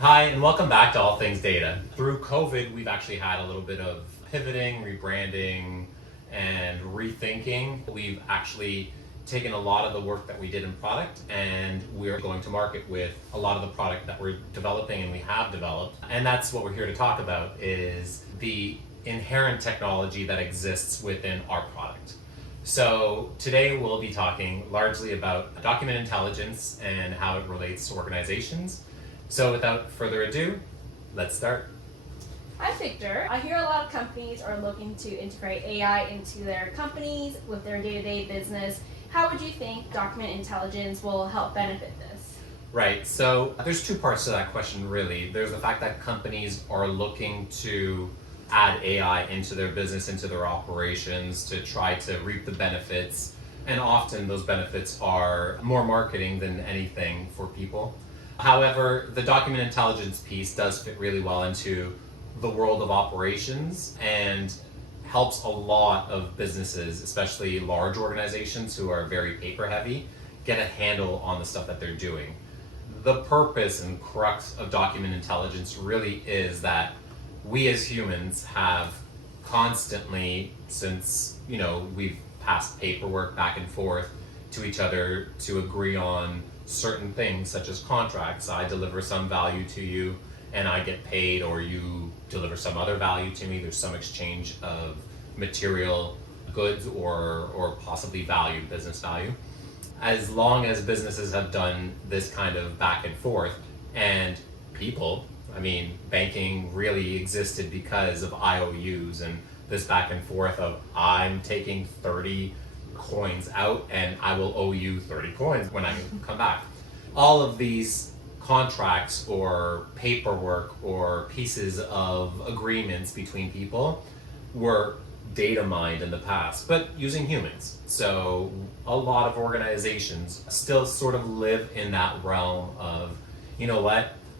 Hi, and welcome back to All Things Data. Through COVID, we've actually had a little bit of pivoting, rebranding, and rethinking. We've actually taken a lot of the work that we did in product and we're going to market with a lot of the product that we're developing and we have developed. And that's what we're here to talk about is the inherent technology that exists within our product. So today we'll be talking largely about document intelligence and how it relates to organizations. So without further ado, let's start. Hi Victor. I hear a lot of companies are looking to integrate AI into their companies with their day-to-day business. How would you think document intelligence will help benefit this? Right, so there's two parts to that question really. There's the fact that companies are looking to add AI into their business, into their operations to try to reap the benefits. And often those benefits are more marketing than anything for people. However, the document intelligence piece does fit really well into the world of operations and helps a lot of businesses, especially large organizations who are very paper heavy, get a handle on the stuff that they're doing. The purpose and crux of document intelligence really is that we as humans have constantly, since we've passed paperwork back and forth to each other to agree on certain things such as contracts. I deliver some value to you and I get paid, or you deliver some other value to me. There's some exchange of material goods or possibly value, business value. As long as businesses have done this kind of back and forth, and banking really existed because of IOUs and this back and forth of I'm taking 30 coins out and I will owe you 30 coins when I come back. All of these contracts or paperwork or pieces of agreements between people were data mined in the past, but using humans. So a lot of organizations still sort of live in that realm of,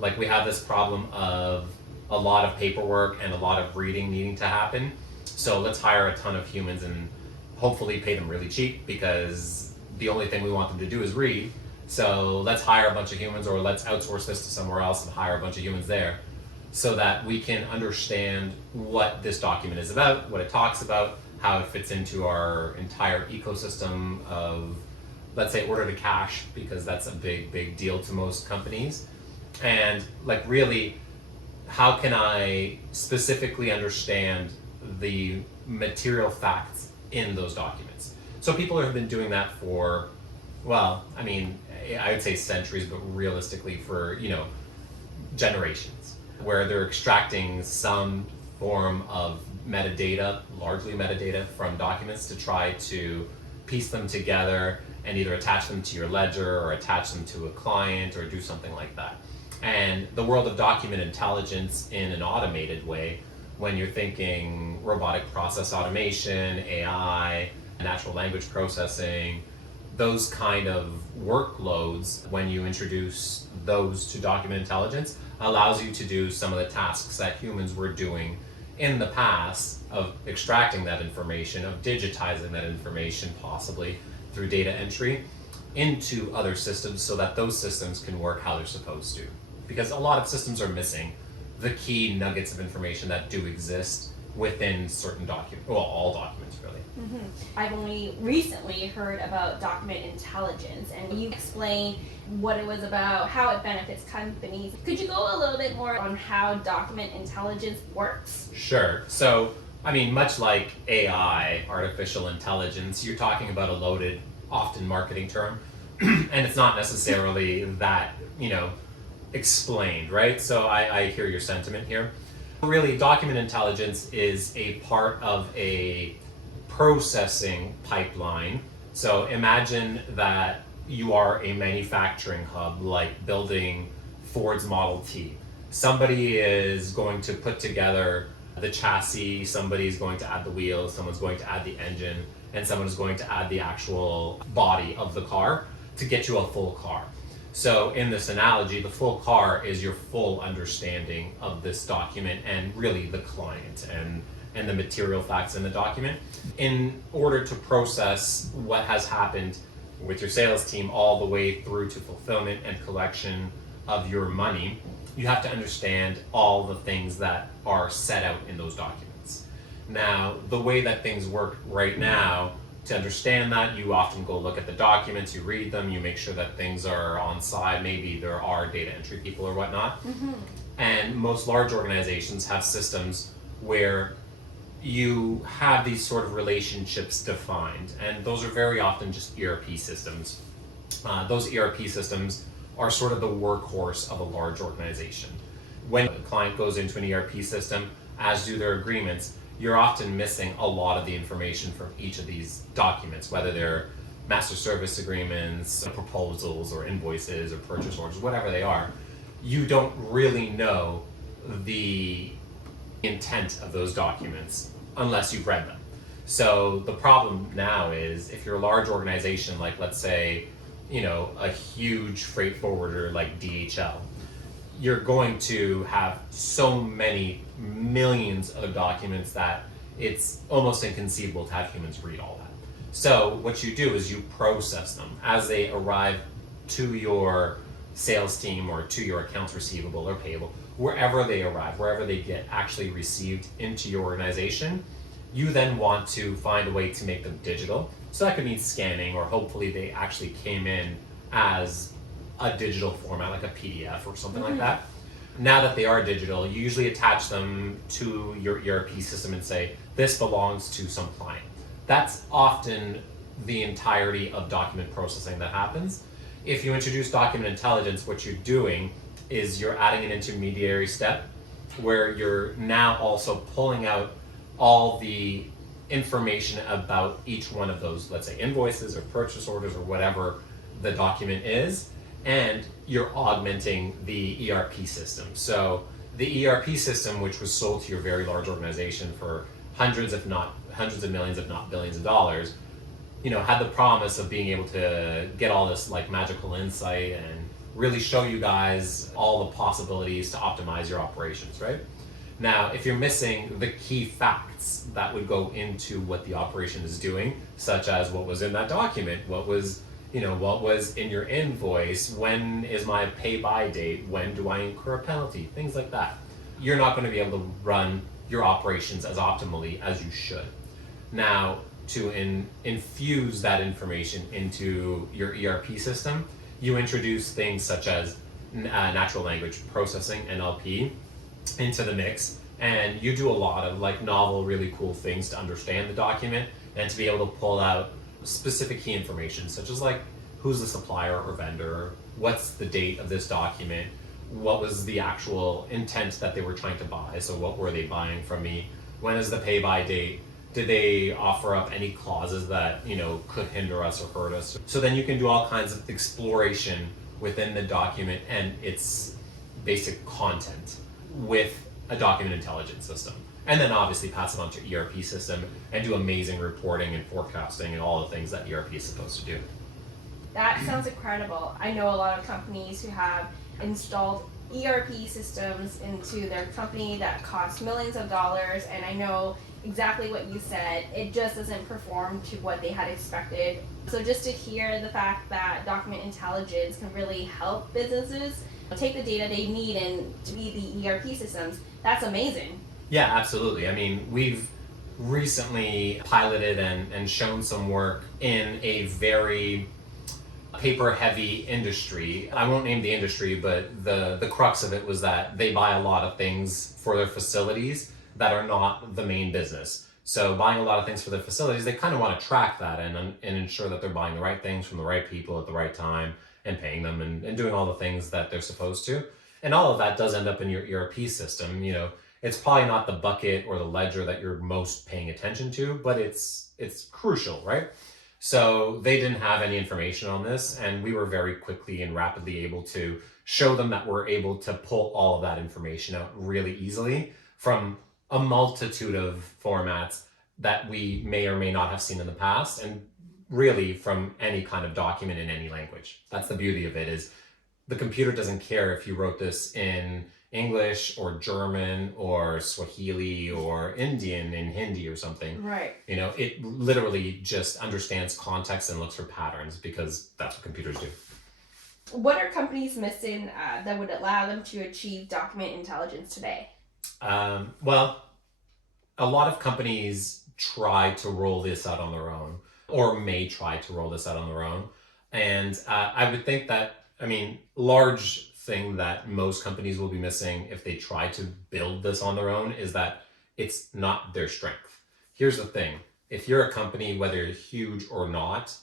like we have this problem of a lot of paperwork and a lot of reading needing to happen. So let's hire a ton of humans and hopefully pay them really cheap because the only thing we want them to do is read. So let's hire a bunch of humans, or let's outsource this to somewhere else and hire a bunch of humans there so that we can understand what this document is about, what it talks about, how it fits into our entire ecosystem of, let's say, order to cash, because that's a big deal to most companies. And really, how can I specifically understand the material facts in those documents? So people have been doing that for, I would say centuries, but realistically for, generations, where they're extracting some form of metadata, largely metadata, from documents to try to piece them together and either attach them to your ledger or attach them to a client or do something like that. And the world of document intelligence in an automated way, when you're thinking robotic process automation, AI, natural language processing, those kind of workloads, when you introduce those to document intelligence, allows you to do some of the tasks that humans were doing in the past of extracting that information, of digitizing that information, possibly through data entry, into other systems so that those systems can work how they're supposed to. Because a lot of systems are missing the key nuggets of information that do exist within certain documents, well, all documents really. Mm-hmm. I've only recently heard about document intelligence, and you explained what it was about, how it benefits companies. Could you go a little bit more on how document intelligence works? Sure. So, much like AI, artificial intelligence, you're talking about a loaded, often marketing term, and it's not necessarily that, explained, right? So I hear your sentiment here. Really, document intelligence is a part of a processing pipeline. So imagine that you are a manufacturing hub, like building Ford's Model T. Somebody is going to put together the chassis, somebody's going to add the wheels, someone's going to add the engine, and someone is going to add the actual body of the car to get you a full car. So in this analogy, the full car is your full understanding of this document and really the client and the material facts in the document. In order to process what has happened with your sales team all the way through to fulfillment and collection of your money, you have to understand all the things that are set out in those documents. Now, the way that things work right now, to understand that, you often go look at the documents, you read them, you make sure that things are on side, maybe there are data entry people or whatnot. And most large organizations have systems where you have these sort of relationships defined, and those are very often just ERP systems. Those ERP systems are sort of the workhorse of a large organization. When a client goes into an ERP system, as do their agreements, you're often missing a lot of the information from each of these documents, whether they're master service agreements, proposals, or invoices, or purchase orders, whatever they are. You don't really know the intent of those documents unless you've read them. So the problem now is, if you're a large organization, like let's say, a huge freight forwarder like DHL, you're going to have so many millions of documents that it's almost inconceivable to have humans read all that. So what you do is you process them as they arrive to your sales team or to your accounts receivable or payable, wherever they arrive, wherever they get actually received into your organization. You then want to find a way to make them digital. So that could mean scanning, or hopefully they actually came in as a digital format, like a PDF or something like that. Now that they are digital, you usually attach them to your ERP system and say, this belongs to some client. That's often the entirety of document processing that happens. If you introduce document intelligence, what you're doing is you're adding an intermediary step where you're now also pulling out all the information about each one of those, let's say invoices or purchase orders or whatever the document is, and you're augmenting the ERP system. So the ERP system, which was sold to your very large organization for hundreds of millions, if not billions of dollars, had the promise of being able to get all this like magical insight and really show you guys all the possibilities to optimize your operations, right? Now, if you're missing the key facts that would go into what the operation is doing, such as what was in that document, what was in your invoice, when is my pay by date, when do I incur a penalty, things like that, you're not going to be able to run your operations as optimally as you should. Now, to infuse that information into your ERP system, you introduce things such as natural language processing, NLP, into the mix, and you do a lot of like novel, really cool things to understand the document and to be able to pull out specific key information, such as like who's the supplier or vendor, what's the date of this document, what was the actual intent that they were trying to buy, so what were they buying from me, when is the pay by date, did they offer up any clauses that could hinder us or hurt us. So then you can do all kinds of exploration within the document and its basic content with a document intelligence system, and then obviously pass it on to your ERP system and do amazing reporting and forecasting and all the things that ERP is supposed to do. That sounds incredible. I know a lot of companies who have installed ERP systems into their company that cost millions of dollars, and I know exactly what you said. It just doesn't perform to what they had expected. So just to hear the fact that document intelligence can really help businesses take the data they need and to be the ERP systems, that's amazing. Yeah, absolutely. I mean, we've recently piloted and shown some work in a very paper-heavy industry. I won't name the industry, but the crux of it was that they buy a lot of things for their facilities that are not the main business. So buying a lot of things for their facilities, they kind of want to track that and ensure that they're buying the right things from the right people at the right time and paying them and doing all the things that they're supposed to. And all of that does end up in your ERP system. It's probably not the bucket or the ledger that you're most paying attention to, but it's crucial, right? So they didn't have any information on this, and we were very quickly and rapidly able to show them that we're able to pull all of that information out really easily from a multitude of formats that we may or may not have seen in the past, and really from any kind of document in any language. That's the beauty of it, is the computer doesn't care if you wrote this in English or German or Swahili or Indian in Hindi or something. Right. It literally just understands context and looks for patterns, because that's what computers do. What are companies missing that would allow them to achieve document intelligence today? Well, a lot of companies try to roll this out on their own, or may try to roll this out on their own. And I would think that, I mean, large thing that most companies will be missing if they try to build this on their own is that it's not their strength. Here's the thing: if you're a company, whether you're huge or not,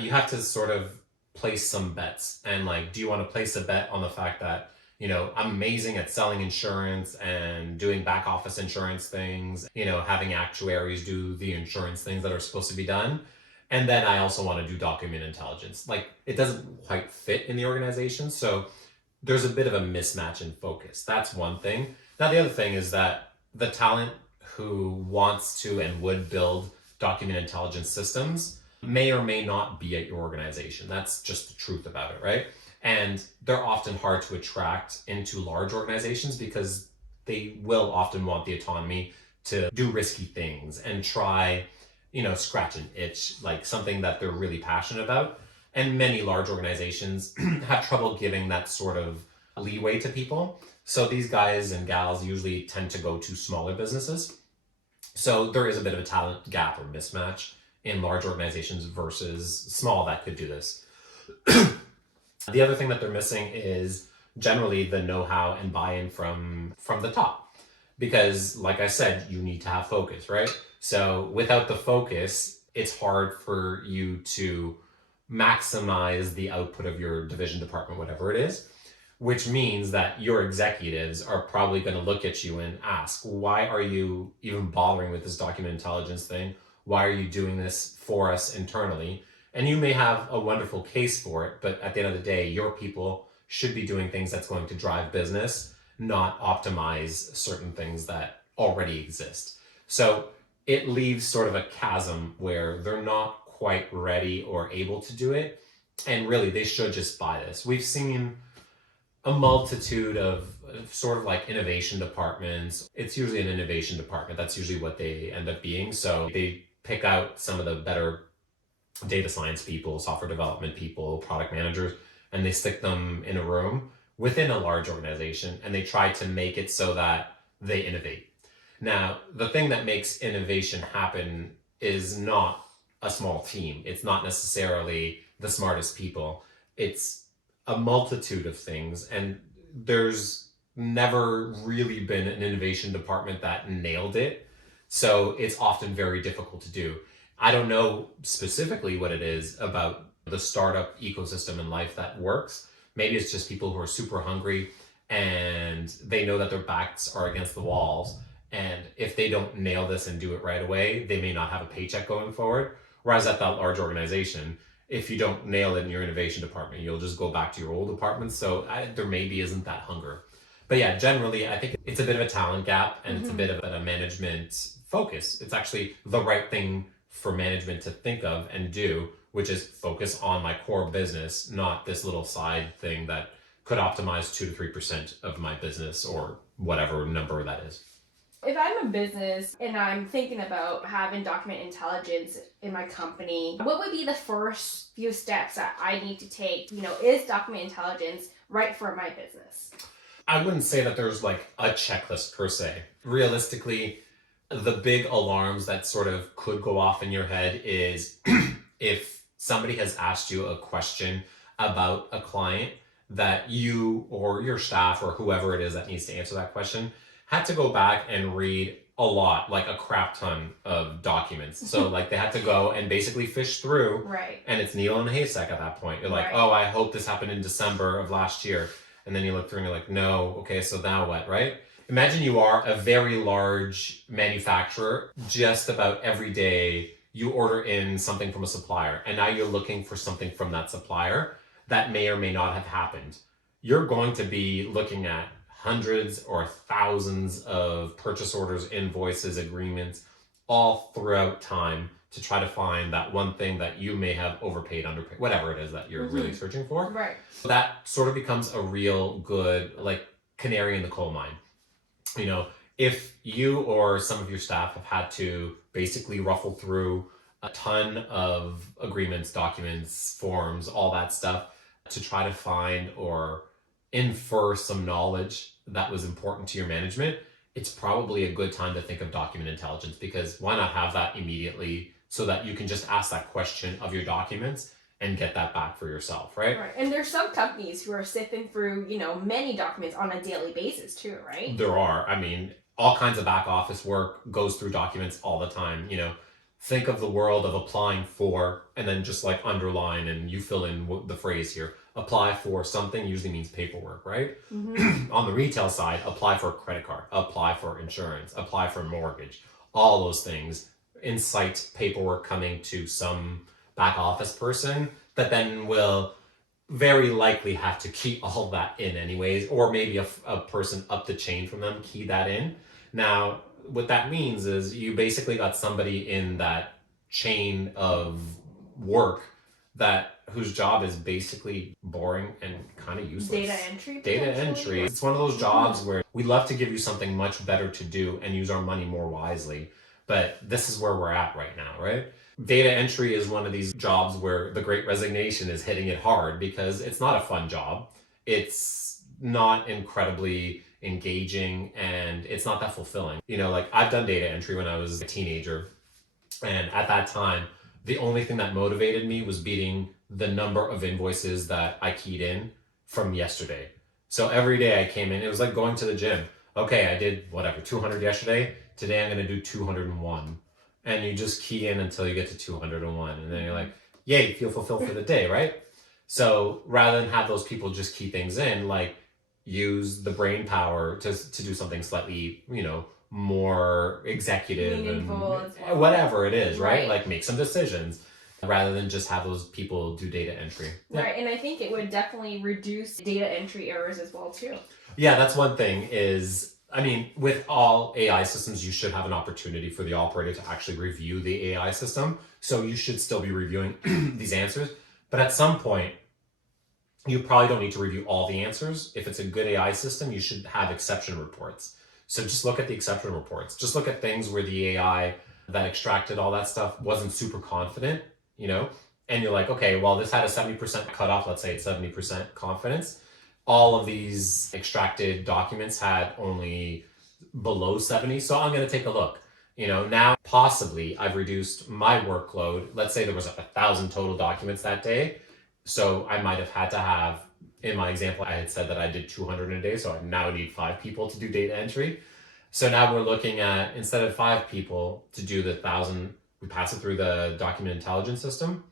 you have to sort of place some bets. And like, do you want to place a bet on the fact that, I'm amazing at selling insurance and doing back office insurance things, having actuaries do the insurance things that are supposed to be done. And then I also want to do document intelligence. Like, it doesn't quite fit in the organization. So there's a bit of a mismatch in focus. That's one thing. Now, the other thing is that the talent who wants to and would build document intelligence systems may or may not be at your organization. That's just the truth about it, right? And they're often hard to attract into large organizations because they will often want the autonomy to do risky things and try, scratch an itch, like something that they're really passionate about. And many large organizations have trouble giving that sort of leeway to people. So these guys and gals usually tend to go to smaller businesses. So there is a bit of a talent gap or mismatch in large organizations versus small that could do this. The other thing that they're missing is generally the know-how and buy-in from the top. Because like I said, you need to have focus, right? So without the focus, it's hard for you to maximize the output of your division, department, whatever it is, which means that your executives are probably going to look at you and ask, why are you even bothering with this document intelligence thing? Why are you doing this for us internally? And you may have a wonderful case for it, but at the end of the day, your people should be doing things that's going to drive business, not optimize certain things that already exist. So it leaves sort of a chasm where they're not quite ready or able to do it. And really, they should just buy this. We've seen a multitude of sort of like innovation departments. It's usually an innovation department. That's usually what they end up being. So they pick out some of the better data science people, software development people, product managers, and they stick them in a room within a large organization and they try to make it so that they innovate. Now, the thing that makes innovation happen is not a small team. It's not necessarily the smartest people. It's a multitude of things. And there's never really been an innovation department that nailed it. So it's often very difficult to do. I don't know specifically what it is about the startup ecosystem in life that works. Maybe it's just people who are super hungry and they know that their backs are against the walls. And if they don't nail this and do it right away, they may not have a paycheck going forward. Whereas at that large organization, if you don't nail it in your innovation department, you'll just go back to your old department. So there maybe isn't that hunger. But yeah, generally, I think it's a bit of a talent gap and it's a bit of a management focus. It's actually the right thing for management to think of and do, which is focus on my core business, not this little side thing that could optimize 2 to 3% of my business or whatever number that is. If I'm a business and I'm thinking about having document intelligence in my company, what would be the first few steps that I need to take? Is document intelligence right for my business? I wouldn't say that there's like a checklist per se. Realistically, the big alarms that sort of could go off in your head is if somebody has asked you a question about a client that you or your staff or whoever it is that needs to answer that question had to go back and read a lot, like a crap ton of documents. So like they had to go and basically fish through. Right. And it's needle in a haystack at that point. You're like, oh, I hope this happened in December of last year. And then you look through and you're like, no, okay, so now what, right? Imagine you are a very large manufacturer. Just about every day you order in something from a supplier and now you're looking for something from that supplier that may or may not have happened. You're going to be looking at hundreds or thousands of purchase orders, invoices, agreements, all throughout time to try to find that one thing that you may have overpaid, underpaid, whatever it is that you're really searching for. Right. So that sort of becomes a real good, like, canary in the coal mine. If you or some of your staff have had to basically ruffle through a ton of agreements, documents, forms, all that stuff to try to find or infer some knowledge that was important to your management, it's probably a good time to think of document intelligence, because why not have that immediately so that you can just ask that question of your documents and get that back for yourself, right? Right. And there's some companies who are sifting through, many documents on a daily basis too, right? There are. I mean, all kinds of back office work goes through documents all the time. Think of the world of applying for, and then just like underline and you fill in the phrase here. Apply for something usually means paperwork, right? Mm-hmm. On the retail side, apply for a credit card, apply for insurance, apply for mortgage, all those things incite paperwork coming to some back office person that then will very likely have to key all that in anyways, or maybe a person up the chain from them key that in. Now, what that means is you basically got somebody in that chain of work whose job is basically boring and kind of useless. Data entry. Data entry. It's one of those jobs where we'd love to give you something much better to do and use our money more wisely, but this is where we're at right now, right? Data entry is one of these jobs where the Great Resignation is hitting it hard because it's not a fun job. It's not incredibly engaging and it's not that fulfilling. Like I've done data entry when I was a teenager, and at that time, the only thing that motivated me was beating the number of invoices that I keyed in from yesterday. So every day I came in, it was like going to the gym. Okay, I did 200 yesterday. Today I'm going to do 201. And you just key in until you get to 201. And then you're like, yay, you feel fulfilled for the day, right? So rather than have those people just key things in, like use the brain power to do something slightly, more executive Meaningful and as well. whatever it is, right? Right. Like make some decisions rather than just have those people do data entry. Yeah. Right, and I think it would definitely reduce data entry errors as well too. Yeah, that's one thing is, with all AI systems, you should have an opportunity for the operator to actually review the AI system. So you should still be reviewing these answers. But at some point, you probably don't need to review all the answers. If it's a good AI system, you should have exception reports. So just look at the exception reports. Just look at things where the AI that extracted all that stuff wasn't super confident, and you're like, okay, well, this had a 70% cutoff. Let's say it's 70% confidence. All of these extracted documents had only below 70. So I'm going to take a look. Now possibly I've reduced my workload. Let's say there was 1,000 total documents that day. So I might have had to have, in my example, I had said that I did 200 a day. So I now need 5 people to do data entry. So now we're looking at, instead of 5 people to do the 1,000, we pass it through the document intelligence system.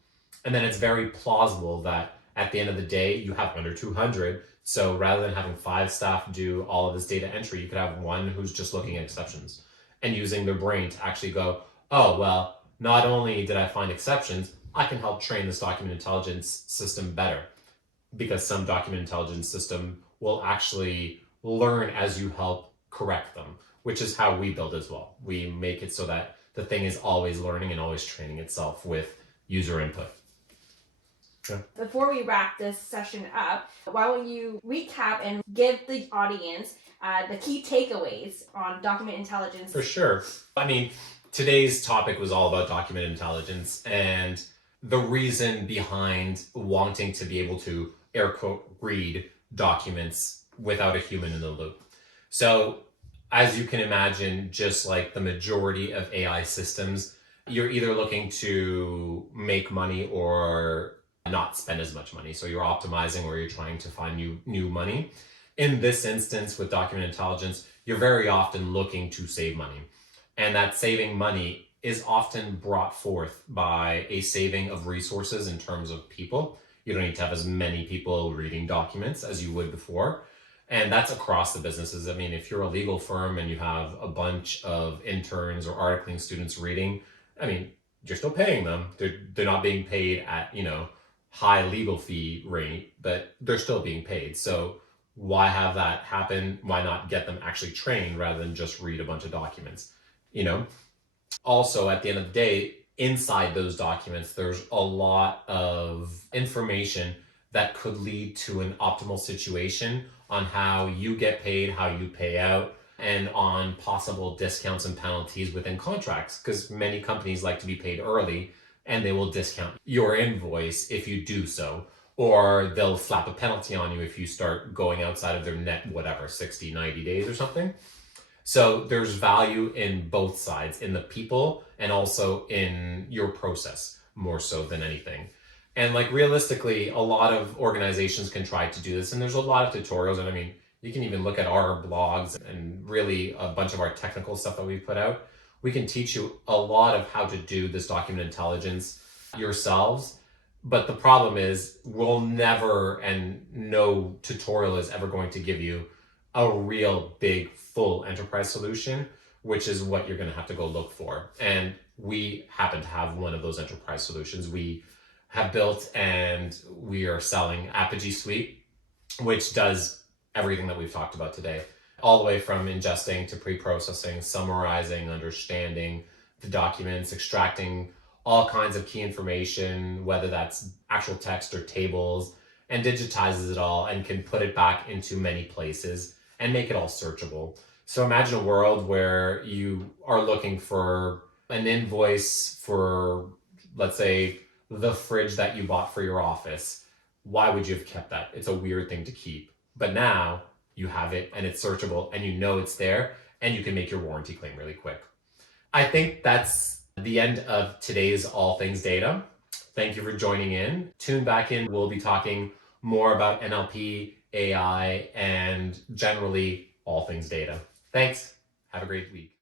And then it's very plausible that at the end of the day, you have under 200. So rather than having 5 staff do all of this data entry, you could have one who's just looking at exceptions and using their brain to actually go, oh, well, not only did I find exceptions, I can help train this document intelligence system better, because some document intelligence system will actually learn as you help correct them, which is how we build as well. We make it so that the thing is always learning and always training itself with user input. Yeah. Before we wrap this session up, why don't you recap and give the audience the key takeaways on document intelligence? For sure. Today's topic was all about document intelligence and the reason behind wanting to be able to air quote read documents without a human in the loop. So as you can imagine, just like the majority of AI systems, you're either looking to make money or not spend as much money. So you're optimizing or you're trying to find new money. In this instance with document intelligence, you're very often looking to save money. And that saving money is often brought forth by a saving of resources in terms of people. You don't need to have as many people reading documents as you would before. And that's across the businesses. If you're a legal firm and you have a bunch of interns or articling students reading, you're still paying them. They're not being paid at, high legal fee rate, but they're still being paid. So why have that happen? Why not get them actually trained rather than just read a bunch of documents? Also, at the end of the day, inside those documents, there's a lot of information that could lead to an optimal situation on how you get paid, how you pay out, and on possible discounts and penalties within contracts, because many companies like to be paid early and they will discount your invoice if you do so. or they'll slap a penalty on you if you start going outside of their net, whatever, 60, 90 days or something. So there's value in both sides, in the people and also in your process, more so than anything. And like realistically, a lot of organizations can try to do this, and there's a lot of tutorials. And I mean, you can even look at our blogs and really a bunch of our technical stuff that we've put out. We can teach you a lot of how to do this document intelligence yourselves. But the problem is we'll never, and no tutorial is ever going to give you a real big full enterprise solution, which is what you're going to have to go look for. And we happen to have one of those enterprise solutions. We have built and we are selling Apogee Suite, which does everything that we've talked about today, all the way from ingesting to pre-processing, summarizing, understanding the documents, extracting all kinds of key information, whether that's actual text or tables, and digitizes it all and can put it back into many places and make it all searchable. So imagine a world where you are looking for an invoice for, let's say, the fridge that you bought for your office. Why would you have kept that? It's a weird thing to keep. But now you have it and it's searchable and you know it's there and you can make your warranty claim really quick. I think that's the end of today's All Things Data. Thank you for joining in. Tune back in. We'll be talking more about NLP, AI, and generally all things data. Thanks. Have a great week.